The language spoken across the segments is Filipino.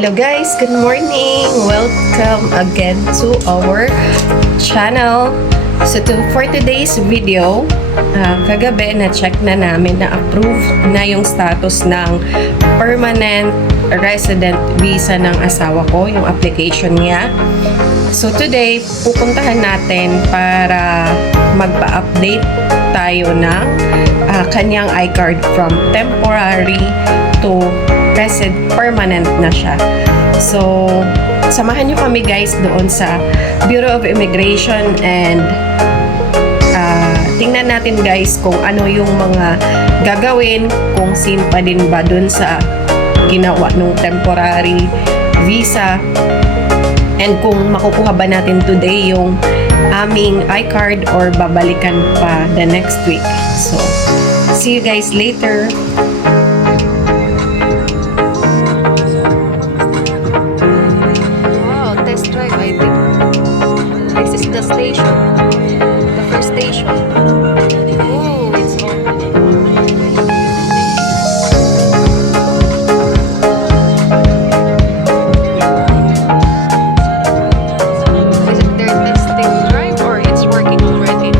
Hello guys, good morning! Welcome again to our channel. For today's video, kagabi na-check na namin na approve na yung status ng permanent resident visa ng asawa ko, yung application niya. So today, pupuntahan natin para magpa-update tayo ng kanyang iCard from temporary to permanent na siya. So, samahan nyo kami guys doon sa Bureau of Immigration and tingnan natin guys kung ano yung mga gagawin, kung sin pa din ba doon sa ginawa ng temporary visa, and kung makukuha ba natin today yung aming iCard or babalikan pa the next week. So, see you guys later. Station, the first station. Oh, it's on. Is it their testing drive or it's working already?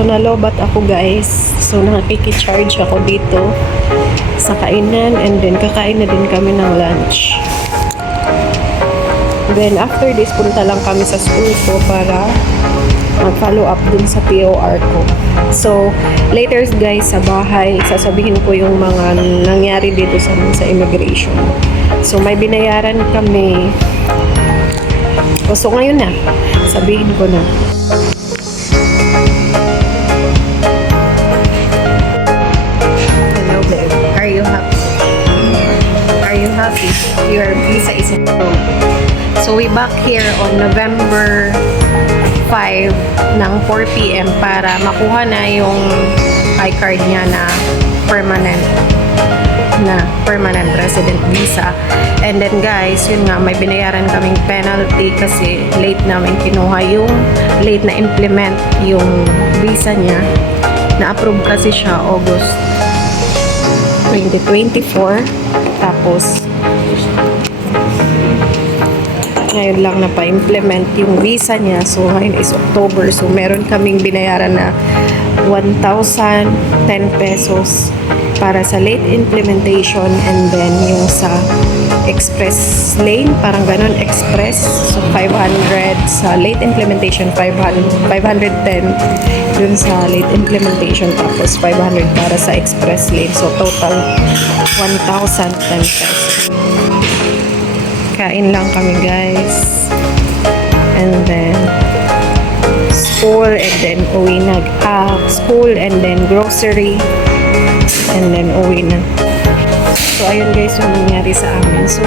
So, nalobat ako guys. So, nakikicharge ako dito sa kainan and then kakain na din kami ng lunch. Then, after this, punta lang kami sa school ko para mag-follow up dun sa POR ko. So, later guys, sa bahay, sasabihin ko yung mga nangyari dito sa immigration. So, may binayaran kami. So, ngayon na. Sabihin ko na. Hello, babe. Are you happy? Are you happy? Your visa is approved. So we back here on November 5 ng 4 p.m. para makuha na yung iCard niya na permanent resident visa. And then guys, yun nga, may binayaran kaming penalty kasi late namin kinuha yung late na implement yung visa niya. Na-approve kasi siya August 2024. Tapos ngayon lang na pa-implement yung visa niya. So, ngayon is October. So, meron kaming binayaran na 1,010 pesos para sa late implementation, and then yung sa express lane, parang ganun, express. So, 500 sa late implementation, 510 dun sa late implementation, tapos 500 para sa express lane. So, total 1,010 pesos. Kain lang kami guys, and then school, and then uwi na, school, and then grocery, and then uwi na. So ayun guys yung nangyari sa amin. So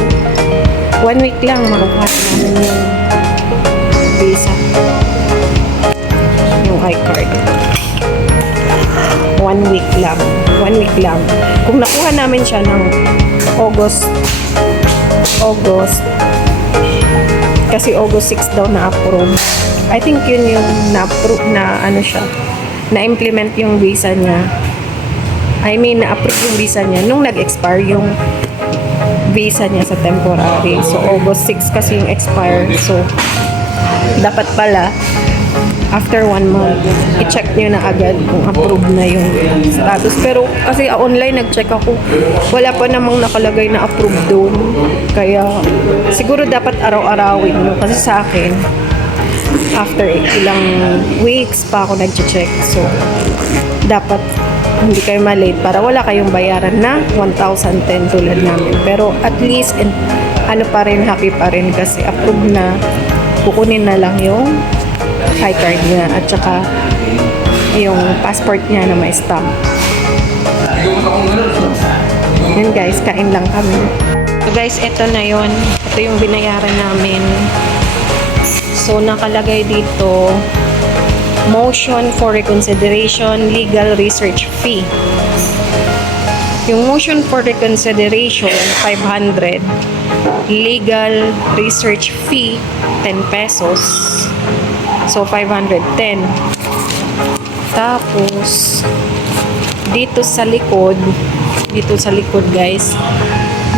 1 week lang makukuha namin yung visa, yung iCard. 1 week lang, 1 week lang. Kung nakuha namin siya ng August, kasi August 6 daw na-approve. I think yun yung na-approve na ano siya, na-implement yung visa niya. I mean, na-approve yung visa niya nung nag-expire yung visa niya sa temporary. So, August 6 kasi yung expire. So, dapat pala after 1 month, i-check nyo na agad kung approved na yung status. Pero kasi online nag-check ako, wala pa namang nakalagay na approved doon. Kaya siguro dapat araw-arawin no? Kasi sa akin, after ilang weeks pa ako nag-check. So, dapat hindi kayo malate para wala kayong bayaran na 1,010 tulad namin. Pero at least, ano pa rin, happy pa rin kasi approved na. Kukunin na lang yung iCard niya at saka yung passport niya na may stamp. Yun guys, kain lang kami. So guys, eto na yun. Ito yung binayaran namin. So nakalagay dito, motion for reconsideration, legal research fee. Yung motion for reconsideration, 500. Legal research fee, 10 pesos. So, 510. Tapos, dito sa likod guys,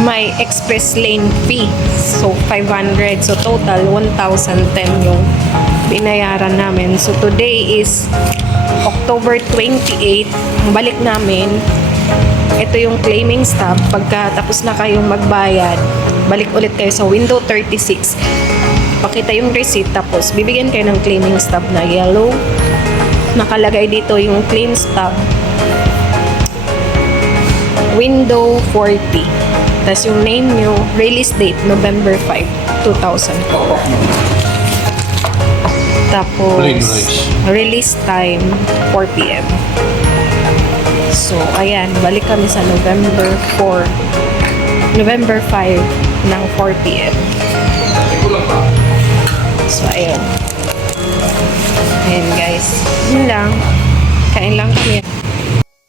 may express lane fee. So, 500. So, total, 1,010 yung binayaran namin. So, today is October 28. Balik namin. Ito yung claiming stub. Pagka tapos na kayong magbayad, balik ulit kayo sa window 36. Pakita yung receipt, tapos bibigyan kayo ng claiming stub na yellow. Nakalagay dito yung claim stub, window 40. Tapos yung name nyo, release date, November 5, 2004. Tapos, release time, 4 p.m. So, ayan, balik kami sa November 5 ng 4 p.m. So, ayan. Ayan, guys. Yun lang. Kain lang kami.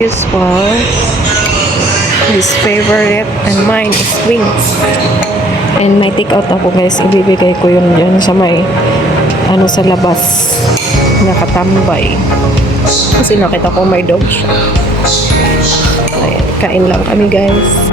Usual. His favorite and mine is wings. And may take out ako, guys. Ibibigay ko yun dyan sa may sa labas. Nakatambay. Kasi nakita ko may dog siya. Ayan. Kain lang kami, guys.